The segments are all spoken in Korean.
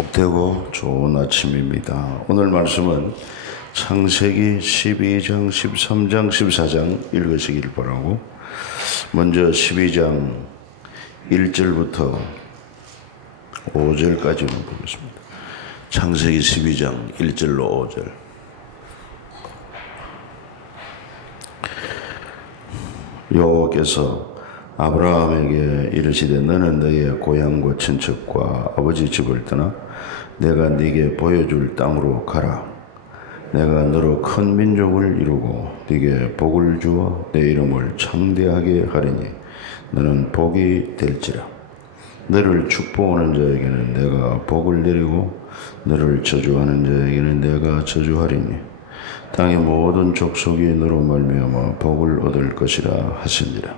복되고 좋은 아침입니다. 오늘 말씀은 창세기 12장, 13장, 14장 읽으시길 바라고, 먼저 12장 1절부터 5절까지만 보겠습니다. 창세기 12장 1절로 5절. 여호와께서 아브라함에게 이르시되 너는 너의 고향과 친척과 아버지 집을 떠나 내가 네게 보여줄 땅으로 가라. 내가 너로 큰 민족을 이루고 네게 복을 주어 내 이름을 창대하게 하리니 너는 복이 될지라. 너를 축복하는 자에게는 내가 복을 내리고 너를 저주하는 자에게는 내가 저주하리니 땅의 모든 족속이 너로 말미암아 복을 얻을 것이라 하시니라.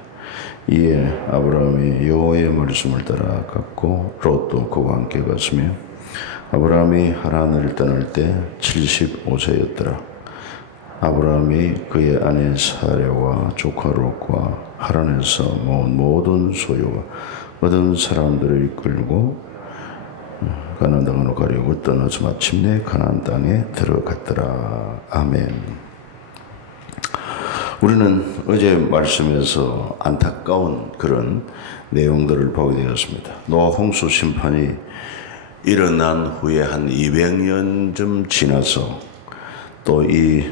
이에 아브라함이 여호와의 말씀을 따라 갔고 롯도 그와 함께 갔으며 아브라함이 하란을 떠날 때 75세였더라. 아브라함이 그의 아내 사레와 조카 롯과 하란에서 모은 모든 소유와 얻은 사람들을 이끌고 가나안 땅으로 가려고 떠나서 마침내 가나안 땅에 들어갔더라. 아멘. 우리는 어제 말씀에서 안타까운 그런 내용들을 보게 되었습니다. 노아 홍수 심판이 일어난 후에 한 200년쯤 지나서 또 이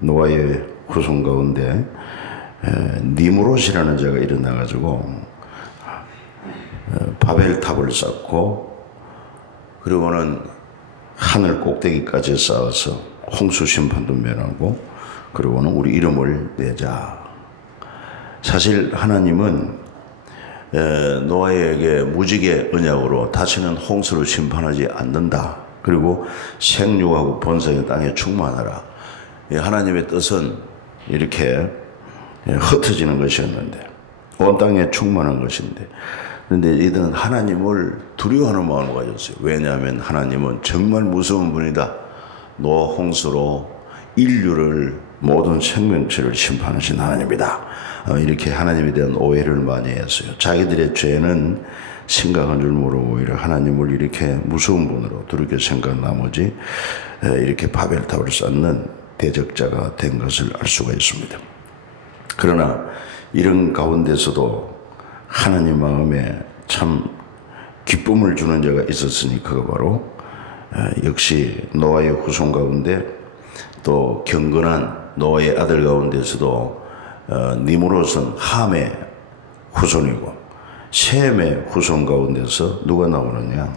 노아의 후손 가운데 니무롯이라는 자가 일어나가지고 바벨탑을 쌓고 그리고는 하늘 꼭대기까지 쌓아서 홍수 심판도 면하고 그리고는 우리 이름을 내자. 사실 하나님은 노아에게 무지개 언약으로 다시는 홍수를 심판하지 않는다. 그리고 생육하고 번성의 땅에 충만하라. 하나님의 뜻은 이렇게 흩어지는 것이었는데 온 땅에 충만한 것인데, 그런데 이들은 하나님을 두려워하는 마음을 가졌어요. 왜냐하면 하나님은 정말 무서운 분이다. 노아 홍수로 인류를 모든 생명체를 심판하신 하나님이다. 이렇게 하나님에 대한 오해를 많이 했어요. 자기들의 죄는 심각한 줄 모르고 오히려 하나님을 이렇게 무서운 분으로 두렵게 생각한 나머지 이렇게 바벨탑을 쌓는 대적자가 된 것을 알 수가 있습니다. 그러나 이런 가운데서도 하나님 마음에 참 기쁨을 주는 자가 있었으니 그가 바로 역시 노아의 후손 가운데 또 경건한 노아의 아들 가운데서도 니무롯은 함의 후손이고 셈의 후손 가운데서 누가 나오느냐,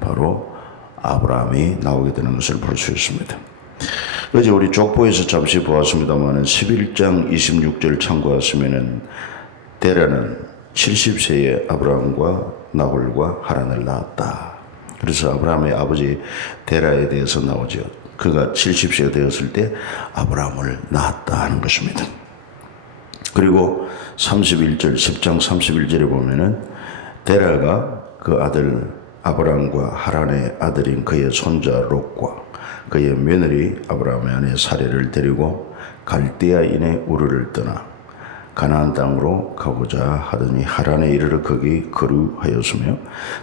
바로 아브라함이 나오게 되는 것을 볼 수 있습니다. 어제 우리 족보에서 잠시 보았습니다만 11장 26절 참고하시면은 데라는 70세의 아브라함과 나홀과 하란을 낳았다. 그래서 아브라함의 아버지 데라에 대해서 나오죠. 그가 70세가 되었을 때 아브라함을 낳았다 하는 것입니다. 그리고 31절, 10장 31절에 보면은 데라가 그 아들 아브라함과 하란의 아들인 그의 손자 롯과 그의 며느리 아브라함의 아내 사레를 데리고 갈대아인의 우르를 떠나 가나안 땅으로 가고자 하더니 하란에 이르러 거기 거류하였으며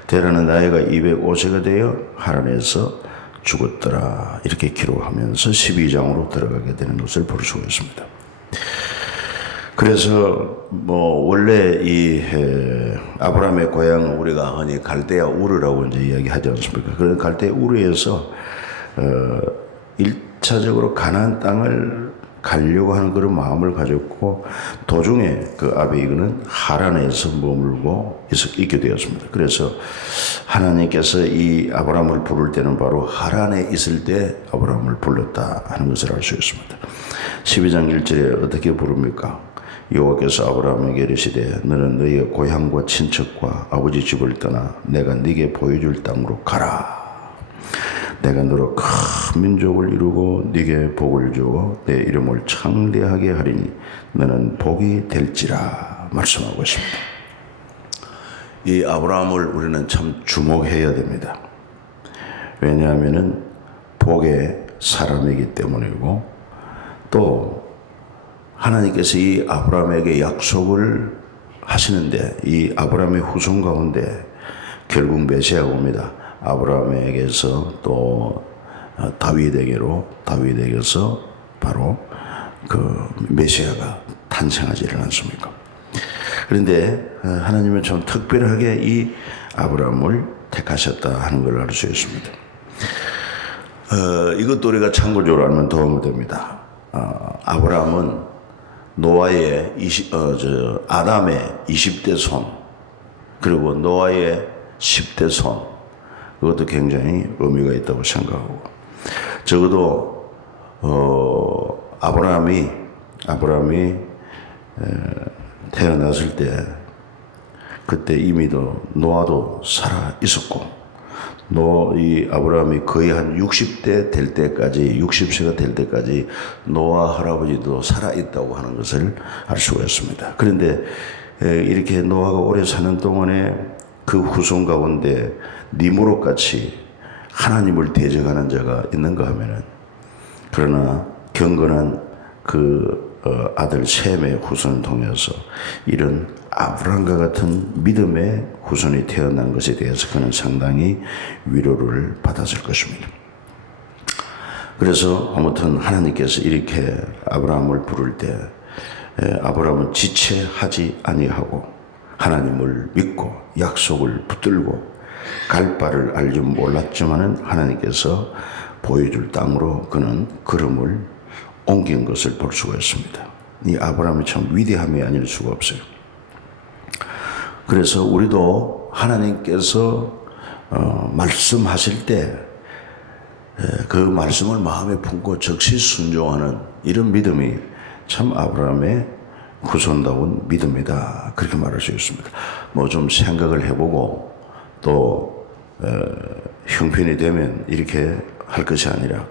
데라는 나이가 205세가 되어 하란에서 죽었더라. 이렇게 기록하면서 12장으로 들어가게 되는 것을 볼 수가 있습니다. 그래서 원래 이 아브라함의 고향은 우리가 흔히 갈대아 우르라고 이제 이야기하지 않습니까? 그런 갈대아 우르에서 1차적으로 가나안 땅을 가려고 하는 그런 마음을 가졌고 도중에 그 아비그는 하란에서 머물고 있게 되었습니다. 그래서 하나님께서 이 아브라함을 부를 때는 바로 하란에 있을 때 아브라함을 불렀다 하는 것을 알 수 있습니다. 12장 1절에 어떻게 부릅니까? 여호와께서 아브라함에게 이르시되 너는 너의 고향과 친척과 아버지 집을 떠나 내가 네게 보여줄 땅으로 가라. 내가 너로 큰 민족을 이루고 네게 복을 주어 내 이름을 창대하게 하리니 너는 복이 될지라 말씀하고 있습니다. 이 아브라함을 우리는 참 주목해야 됩니다. 왜냐하면은 복의 사람이기 때문이고 또 하나님께서 이 아브라함에게 약속을 하시는데 이 아브라함의 후손 가운데 결국 메시아가 옵니다. 아브라함에게서 또 다윗에게서 바로 그 메시아가 탄생하지 않았습니까? 그런데 하나님은 좀 특별하게 이 아브라함을 택하셨다 하는 걸 알 수 있습니다. 이것도 우리가 참고적으로 알면 도움이 됩니다. 아브라함은 노아의 아담의 20대 손, 그리고 노아의 10대 손, 그것도 굉장히 의미가 있다고 생각하고, 적어도 아브라함이 태어났을 때 그때 이미도 노아도 살아 있었고, 이 아브라함이 거의 한 60대 될 때까지, 60세가 될 때까지 노아 할아버지도 살아 있다고 하는 것을 알 수가 있습니다. 그런데 이렇게 노아가 오래 사는 동안에 그 후손 가운데 니무롯 같이 하나님을 대적하는 자가 있는가 하면은, 그러나 경건한 그 아들 셈의 후손을 통해서 이런 아브라함과 같은 믿음의 후손이 태어난 것에 대해서 그는 상당히 위로를 받았을 것입니다. 그래서 아무튼 하나님께서 이렇게 아브라함을 부를 때 아브라함은 지체하지 아니하고 하나님을 믿고 약속을 붙들고 갈 바를 알지 몰랐지만은 하나님께서 보여줄 땅으로 그는 걸음을 옮긴 것을 볼 수가 있습니다. 이 아브라함이 참 위대함이 아닐 수가 없어요. 그래서 우리도 하나님께서 말씀하실 때 그 말씀을 마음에 품고 즉시 순종하는 이런 믿음이 참 아브라함의 후손다운 믿음이다, 그렇게 말할 수 있습니다. 뭐 좀 생각을 해보고 또 형편이 되면 이렇게 할 것이 아니라,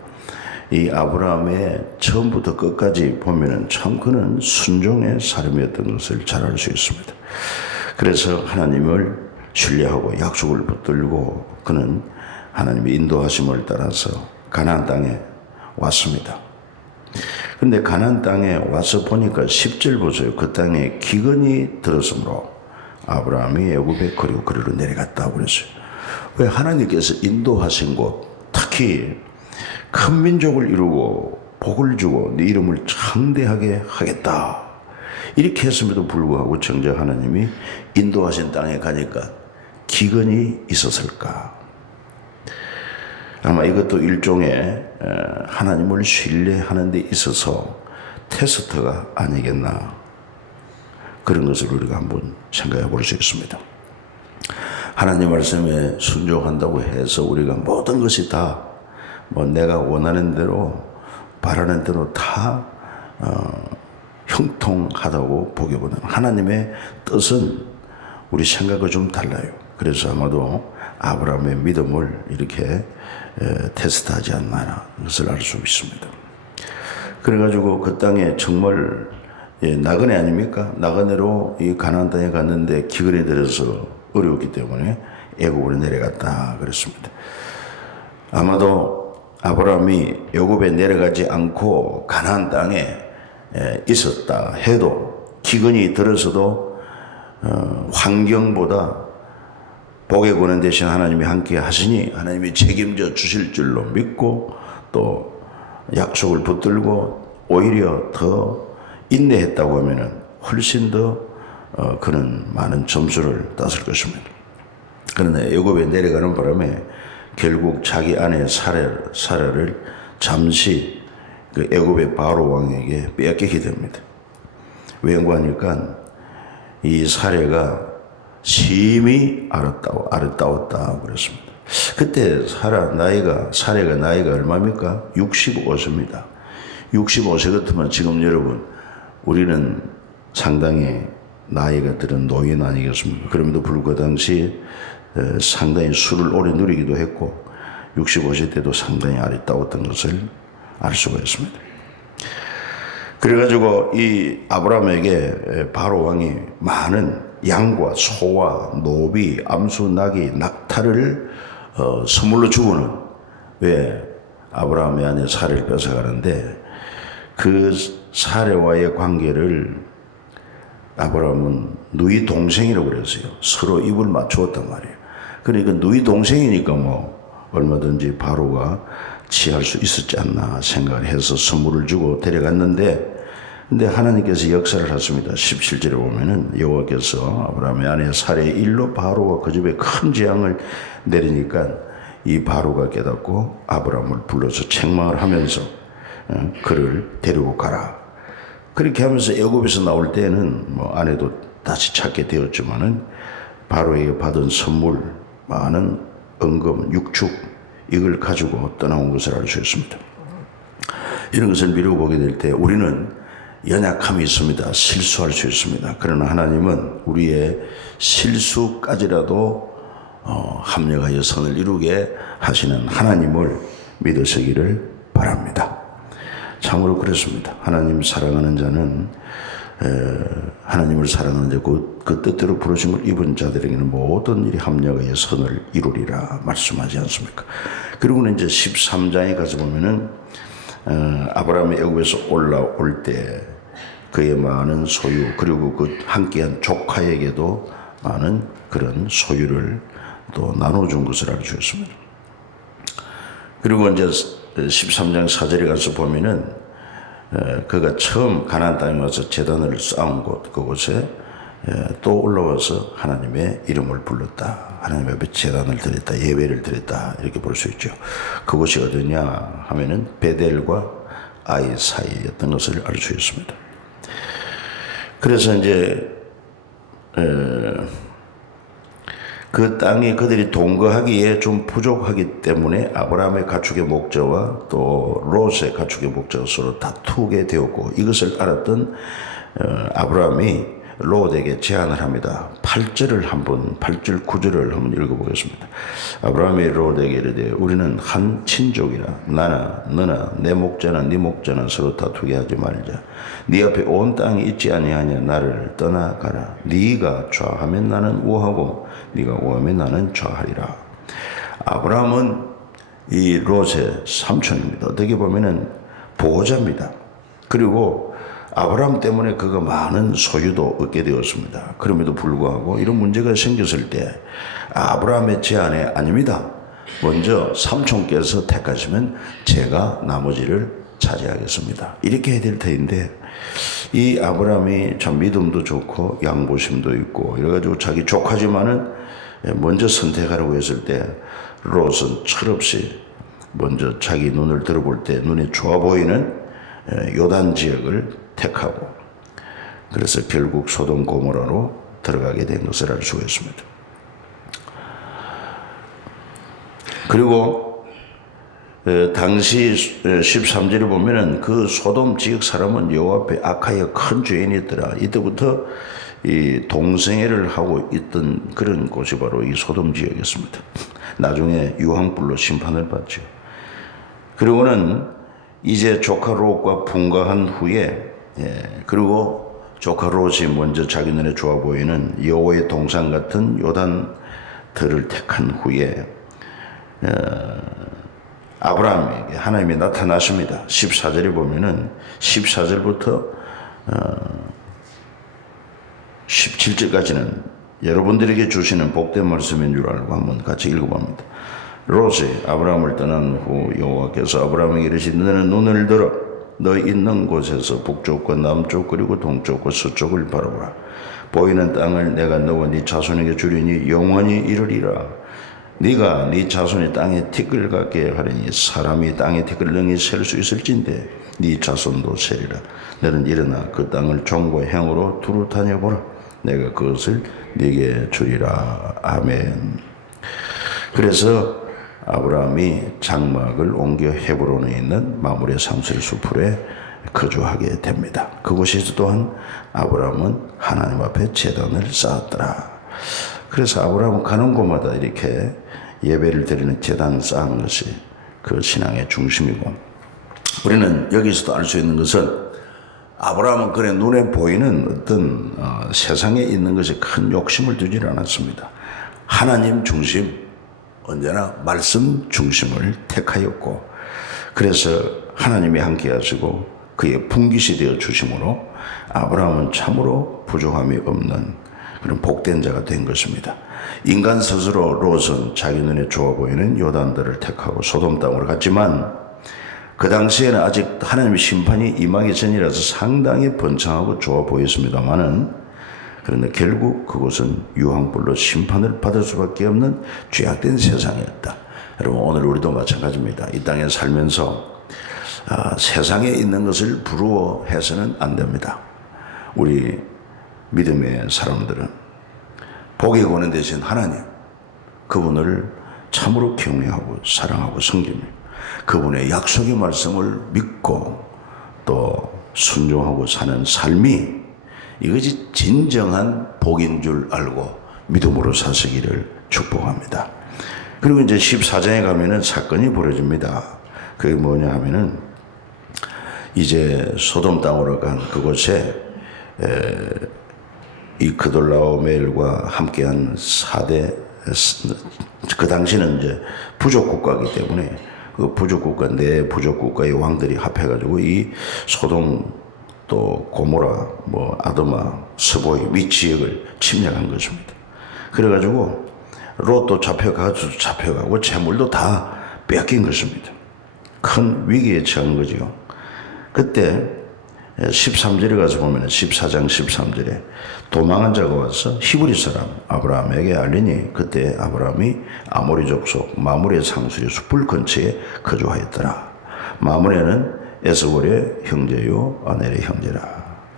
이 아브라함의 처음부터 끝까지 보면은 참 그는 순종의 사람이었던 것을 잘 알 수 있습니다. 그래서 하나님을 신뢰하고 약속을 붙들고 그는 하나님의 인도하심을 따라서 가나안 땅에 왔습니다. 그런데 가나안 땅에 와서 보니까 10절 보세요. 그 땅에 기근이 들었으므로 아브라함이 애굽에 거리로 내려갔다고 그랬어요. 왜? 하나님께서 인도하신 곳, 특히 큰 민족을 이루고 복을 주고 네 이름을 창대하게 하겠다, 이렇게 했음에도 불구하고 정작 하나님이 인도하신 땅에 가니까 기근이 있었을까? 아마 이것도 일종의 하나님을 신뢰하는 데 있어서 테스트가 아니겠나, 그런 것을 우리가 한번 생각해 볼 수 있습니다. 하나님 말씀에 순종한다고 해서 우리가 모든 것이 다 뭐 내가 원하는 대로 바라는 대로 다 형통하다고 보기보다는 하나님의 뜻은 우리 생각과 좀 달라요. 그래서 아마도 아브라함의 믿음을 이렇게 테스트하지 않나, 것을 알 수 있습니다. 그래가지고 그 땅에 정말 나그네 아닙니까? 나그네로 이 가나안 땅에 갔는데 기근이 들어서 어려웠기 때문에 애굽으로 내려갔다 그랬습니다. 아마도 아브라함이 애굽에 내려가지 않고 가나안 땅에 있었다 해도, 기근이 들어서도 환경보다 복의 권한 대신 하나님이 함께 하시니 하나님이 책임져 주실 줄로 믿고 또 약속을 붙들고 오히려 더 인내했다고 하면은 훨씬 더 그는 많은 점수를 땄을 것입니다. 그런데 애굽에 내려가는 바람에 결국 자기 아내 사라를 잠시 그 애굽의 바로 왕에게 빼앗기게 됩니다. 왜인가 하니까 이 사례가 심히 아름다웠다 그랬습니다. 그때 사례가 나이가 얼마입니까? 65세입니다. 65세 같으면 지금 여러분 우리는 상당히 나이가 들은 노인 아니겠습니까? 그럼에도 불구하고 그 당시 상당히 술을 오래 누리기도 했고 65세 때도 상당히 아름다웠던 것을 알 수가 있습니다. 그래가지고 이 아브라함에게 바로 왕이 많은 양과 소와 노비, 암수, 나귀, 낙타를 선물로 주고는, 왜? 아브라함의 아내 사례를 뺏어가는데 그 사례와의 관계를 아브라함은 누이 동생이라고 그랬어요. 서로 입을 맞추었단 말이에요. 그러니까 누이 동생이니까 뭐 얼마든지 바로가 취할 수 있었지 않나 생각을 해서 선물을 주고 데려갔는데, 근데 하나님께서 역사를 하십니다. 17절에 보면은 여호와께서 아브라함의 아내 사레의 일로 바로가 그 집에 큰 재앙을 내리니까 이 바로가 깨닫고 아브라함을 불러서 책망을 하면서 그를 데리고 가라. 그렇게 하면서 애굽에서 나올 때는 뭐 아내도 다시 찾게 되었지만은 바로에게 받은 선물, 많은 은금, 육축, 이걸 가지고 떠나온 것을 알 수 있습니다. 이런 것을 미루어 보게 될 때 우리는 연약함이 있습니다. 실수할 수 있습니다. 그러나 하나님은 우리의 실수까지라도 합력하여 선을 이루게 하시는 하나님을 믿으시기를 바랍니다. 참으로 그렇습니다. 하나님 사랑하는 자는 하나님을 사랑하는 자, 그 뜻대로 부르신 걸 입은 자들에게는 모든 일이 합력하여 선을 이루리라 말씀하지 않습니까? 그리고는 이제 13장에 가서 보면은 아브라함이 애굽에서 올라올 때 그의 많은 소유, 그리고 그 함께한 조카에게도 많은 그런 소유를 또 나눠준 것을 알 수 있습니다. 그리고 이제 13장 4절에 가서 보면은 그가 처음 가나안 땅에 와서 제단을 쌓은 곳, 그곳에 또 올라와서 하나님의 이름을 불렀다. 하나님 앞에 제단을 드렸다. 예배를 드렸다. 이렇게 볼 수 있죠. 그곳이 어디냐 하면은 베델과 아이 사이였던 것을 알 수 있습니다. 그래서 이제 그 땅이 그들이 동거하기에 좀 부족하기 때문에 아브라함의 가축의 목자와 또 롯의 가축의 목자가 서로 다투게 되었고, 이것을 알았던 아브라함이 롯에게 제안을 합니다. 8절 9절을 한번 읽어보겠습니다. 아브라함이 롯에게 이르되 우리는 한 친족이라 나나 너나 내 목자나 네 목자나 서로 다투게 하지 말자. 네 앞에 온 땅이 있지 아니하냐. 나를 떠나가라. 네가 좌하면 나는 우하고 네가 우하면 나는 좌하리라. 아브라함은 이 롯의 삼촌입니다. 어떻게 보면은 보호자입니다. 그리고 아브라함 때문에 그가 많은 소유도 얻게 되었습니다. 그럼에도 불구하고 이런 문제가 생겼을 때 아브라함의 제안에 아닙니다. 먼저 삼촌께서 택하시면 제가 나머지를 차지하겠습니다. 이렇게 해야 될 터인데, 이 아브라함이 참 믿음도 좋고 양보심도 있고 이래가지고 자기 조카지만은 먼저 선택하라고 했을 때 롯은 철없이 먼저 자기 눈을 들어볼 때 눈에 좋아 보이는 요단 지역을 택하고, 그래서 결국 소돔 고모라로 들어가게 된 것을 알 수가 있습니다. 그리고 당시 13절에 보면은 그 소돔 지역 사람은 여호와 앞에 악하여 큰 죄인이었더라. 이때부터 이 동성애를 하고 있던 그런 곳이 바로 이 소돔 지역이었습니다. 나중에 유황불로 심판을 받죠. 그리고는 이제 조카 롯과 분가한 후에 그리고 조카 롯이 먼저 자기 눈에 좋아 보이는 여호와의 동산 같은 요단들을 택한 후에 아브라함에게 하나님이 나타나십니다. 14절에 보면은 14절부터 17절까지는 여러분들에게 주시는 복된 말씀인 줄 알고 한번 같이 읽어봅니다. 롯이 아브라함을 떠난 후 여호와께서 아브라함에게 이르시되 너는 눈을 들어 너 있는 곳에서 북쪽과 남쪽 그리고 동쪽과 서쪽을 바라보라. 보이는 땅을 내가 너와 네 자손에게 주리니 영원히 이르리라. 네가 네 자손이 땅에 티끌 같게 하리니 사람이 땅에 티끌을 능히 셀 수 있을진데 네 자손도 세리라. 너는 일어나 그 땅을 종과 행으로 두루 다녀보라. 내가 그것을 네게 주리라. 아멘. 그래서 아브라함이 장막을 옮겨 헤브론에 있는 마므레 상수리 수풀에 거주하게 됩니다. 그곳에서 또한 아브라함은 하나님 앞에 제단을 쌓았더라. 그래서 아브라함은 가는 곳마다 이렇게 예배를 드리는 제단을 쌓은 것이 그 신앙의 중심이고, 우리는 여기서도 알 수 있는 것은 아브라함은 그의 눈에 보이는 어떤 세상에 있는 것에 큰 욕심을 두지 않았습니다. 하나님 중심, 언제나 말씀 중심을 택하였고, 그래서 하나님이 함께 하시고 그의 분깃이 되어 주심으로 아브라함은 참으로 부족함이 없는 그런 복된 자가 된 것입니다. 인간 스스로 롯은 자기 눈에 좋아 보이는 요단들을 택하고 소돔 땅으로 갔지만 그 당시에는 아직 하나님의 심판이 임하기 전이라서 상당히 번창하고 좋아 보였습니다만은 그런데 결국 그곳은 유황불로 심판을 받을 수밖에 없는 죄악된 세상이었다. 여러분 오늘 우리도 마찬가지입니다. 이 땅에 살면서 세상에 있는 것을 부러워해서는 안 됩니다. 우리 믿음의 사람들은 복이 오는 대신 하나님 그분을 참으로 경외하고 사랑하고 섬기며 그분의 약속의 말씀을 믿고 또 순종하고 사는 삶이 이것이 진정한 복인 줄 알고 믿음으로 사시기를 축복합니다. 그리고 이제 14장에 가면은 사건이 벌어집니다. 그게 뭐냐 하면은 이제 소돔 땅으로 간 그곳에 이 그돌라오멜과 함께한 4대 그 당시는 이제 부족 국가이기 때문에 그 부족 국가 내 부족 국가의 왕들이 합해가지고 이 소돔 또 고모라 뭐 아도마 스보이 위 지역을 침략한 것입니다. 그래가지고 롯도 잡혀가고 재물도 다 뺏긴 것입니다. 큰 위기에 처한 거죠. 그때 13절에 가서 보면 14장 13절에 도망한 자가 와서 히브리 사람 아브라함에게 알리니 그때 아브라함이 아모리 족속 마므레 상수리 숯불 근처에 거주하였더라. 마므레는 에스골의 형제요 아넬의 형제라.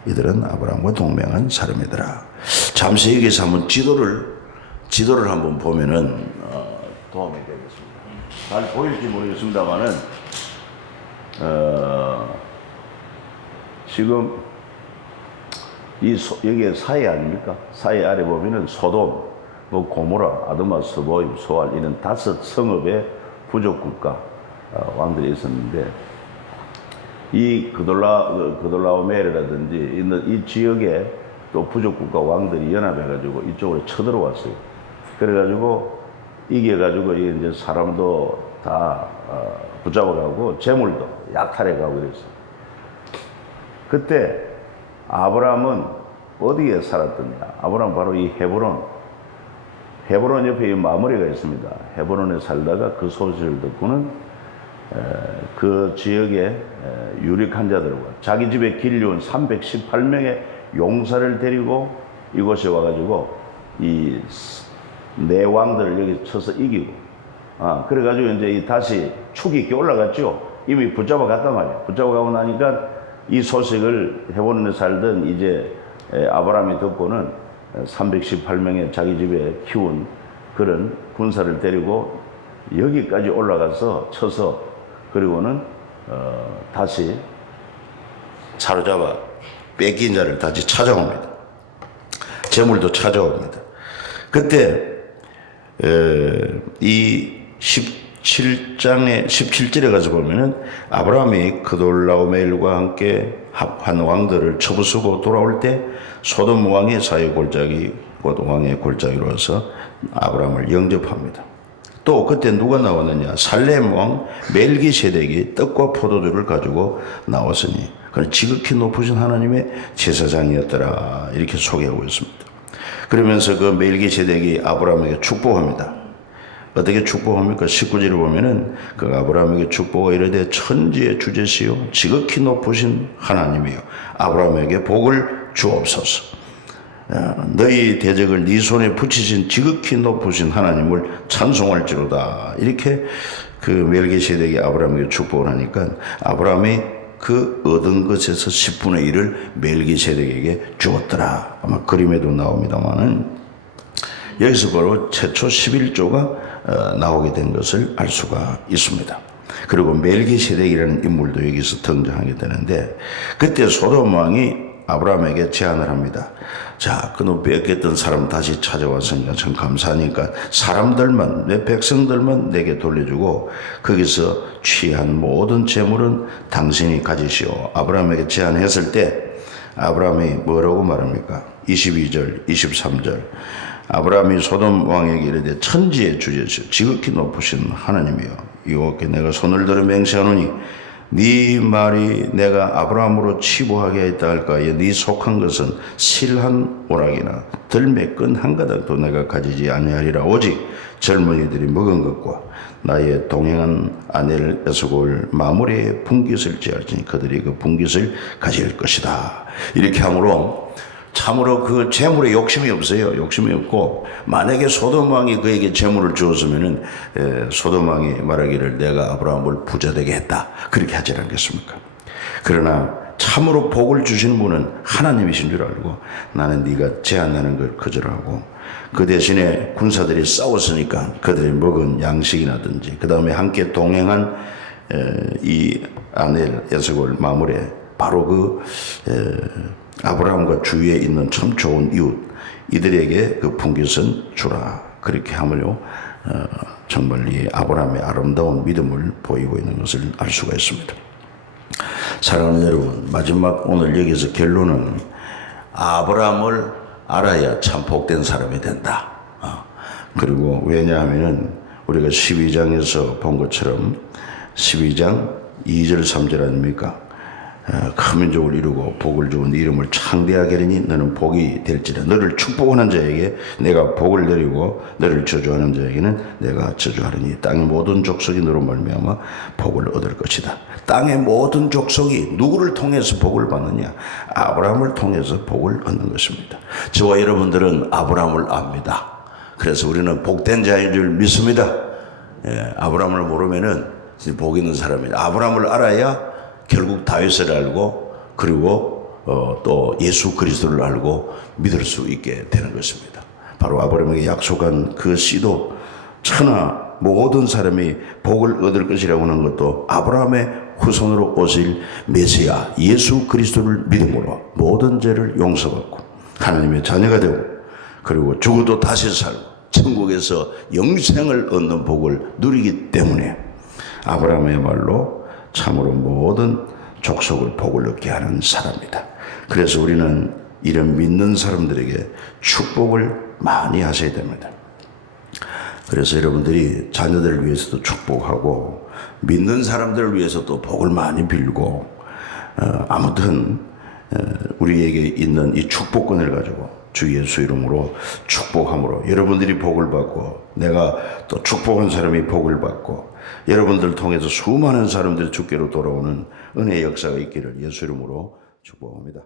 이들은 아브라함과 동맹한 사람이더라. 잠시 여기서 한번 지도를 한번 보면은 도움이 되겠습니다. 잘 보일지 모르겠습니다만은 지금 여기에 사해 아닙니까? 사해 아래 보면은 소돔, 뭐 고모라, 아드마, 스보임, 소알 이런 5 성읍의 부족 국가 왕들이 있었는데 이 그돌라오메르라든지 이 지역에 또 부족 국가 왕들이 연합해가지고 이쪽으로 쳐들어왔어요. 그래가지고 이겨가지고 이제 사람도 다 붙잡아가고 재물도 약탈해가고 그랬어요. 그때 아브라함은 어디에 살았더냐? 아브라함 바로 이 헤브론 옆에 이 마므레가 있습니다. 헤브론에 살다가 그 소식을 듣고는 그 지역의 유력한 자들과 자기 집에 길려온 318명의 용사를 데리고 이곳에 와가지고 이 네 왕들을 여기 쳐서 이기고 그래가지고 이제 다시 축이 이렇게 올라갔죠. 이미 붙잡아 갔단 말이에요. 붙잡아 가고 나니까 이 소식을 헤브론에 살던 이제 아브라함이 듣고는 318명의 자기 집에 키운 그런 군사를 데리고 여기까지 올라가서 쳐서 그리고는 다시 사로잡아 뺏긴 자를 다시 찾아옵니다. 재물도 찾아옵니다. 그때 이 17절에 가서 보면은 아브라함이 그돌라오멜과 함께 한 왕들을 쳐부수고 돌아올 때 소돔 왕의 사의 골짜기 곧 왕의 골짜기로 와서 아브라함을 영접합니다. 또 그때 누가 나왔느냐? 살렘 왕 멜기세덱이 떡과 포도주를 가지고 나왔으니 그는 지극히 높으신 하나님의 제사장이었더라. 이렇게 소개하고 있습니다. 그러면서 그 멜기세덱이 아브라함에게 축복합니다. 어떻게 축복합니까? 19절을 보면은 그 아브라함에게 축복하 이르되 천지의 주제시요 지극히 높으신 하나님이요 아브라함에게 복을 주옵소서. 너희 대적을 네 손에 붙이신 지극히 높으신 하나님을 찬송할지로다. 이렇게 그 멜기세덱이 아브라함에게 축복을 하니까 아브라함이 그 얻은 것에서 10분의 1을 멜기세덱에게 주었더라. 아마 그림에도 나옵니다만은 여기서 바로 최초 11조가 나오게 된 것을 알 수가 있습니다. 그리고 멜기세덱이라는 인물도 여기서 등장하게 되는데 그때 소돔 왕이 아브라함에게 제안을 합니다. 자, 그놈 뺏겼던 사람 다시 찾아왔으니까 참 감사하니까 사람들만 내 백성들만 내게 돌려주고 거기서 취한 모든 재물은 당신이 가지시오. 아브라함에게 제안했을 때 아브라함이 뭐라고 말합니까? 22절 23절 아브라함이 소돔 왕에게 이르되 천지의 주제시오 지극히 높으신 하나님이여 여호와께 내가 손을 들어 맹세하노니 네 말이 내가 아브라함으로 치부하게 했다 할까에 네 속한 것은 실한 오락이나 들매끈 한 가닥도 내가 가지지 아니하리라. 오직 젊은이들이 먹은 것과 나의 동행한 아넬 에스골 마무리에 분깃을 지을지니 그들이 그 분깃을 가질 것이다. 이렇게 함으로 참으로 그 재물에 욕심이 없어요. 욕심이 없고, 만약에 소돔 왕이 그에게 재물을 주었으면은 소돔 왕이 말하기를 내가 아브라함을 부자되게 했다, 그렇게 하지 않겠습니까? 그러나 참으로 복을 주시는 분은 하나님이신 줄 알고 나는 네가 제한하는 걸 거절하고, 그 대신에 군사들이 싸웠으니까 그들이 먹은 양식이라든지 그 다음에 함께 동행한 이 아넬 에스골 마물에 바로 그 아브라함과 주위에 있는 참 좋은 이웃 이들에게 그 분깃은 주라. 그렇게 하면요 정말 이 아브라함의 아름다운 믿음을 보이고 있는 것을 알 수가 있습니다. 사랑하는 여러분, 마지막 오늘 여기서 결론은 아브라함을 알아야 참 복된 사람이 된다. 그리고 왜냐하면은 우리가 12장에서 본 것처럼 12장 2절 3절 아닙니까? 큰 민족을 이루고 복을 주고 네 이름을 창대하게 하리니 너는 복이 될지라. 너를 축복하는 자에게 내가 복을 내리고 너를 저주하는 자에게는 내가 저주하리니 땅의 모든 족속이 너로 말미암아 복을 얻을 것이다. 땅의 모든 족속이 누구를 통해서 복을 받느냐? 아브라함을 통해서 복을 얻는 것입니다. 저와 여러분들은 아브라함을 압니다. 그래서 우리는 복된 자인 줄 믿습니다. 아브라함을 모르면은 복 있는 사람이다. 아브라함을 알아야 결국 다윗을 알고 그리고 또 예수 그리스도를 알고 믿을 수 있게 되는 것입니다. 바로 아브라함에게 약속한 그 씨도 천하 모든 사람이 복을 얻을 것이라고 하는 것도 아브라함의 후손으로 오실 메시아 예수 그리스도를 믿음으로 모든 죄를 용서받고 하나님의 자녀가 되고 그리고 죽어도 다시 살고 천국에서 영생을 얻는 복을 누리기 때문에 아브라함의말로 참으로 모든 족속을 복을 얻게 하는 사람이다. 그래서 우리는 이런 믿는 사람들에게 축복을 많이 하셔야 됩니다. 그래서 여러분들이 자녀들을 위해서도 축복하고 믿는 사람들을 위해서도 복을 많이 빌고 아무튼 우리에게 있는 이 축복권을 가지고 주 예수 이름으로 축복함으로 여러분들이 복을 받고 내가 또 축복한 사람이 복을 받고 여러분들 통해서 수많은 사람들이 주께로 돌아오는 은혜의 역사가 있기를 예수 이름으로 축복합니다.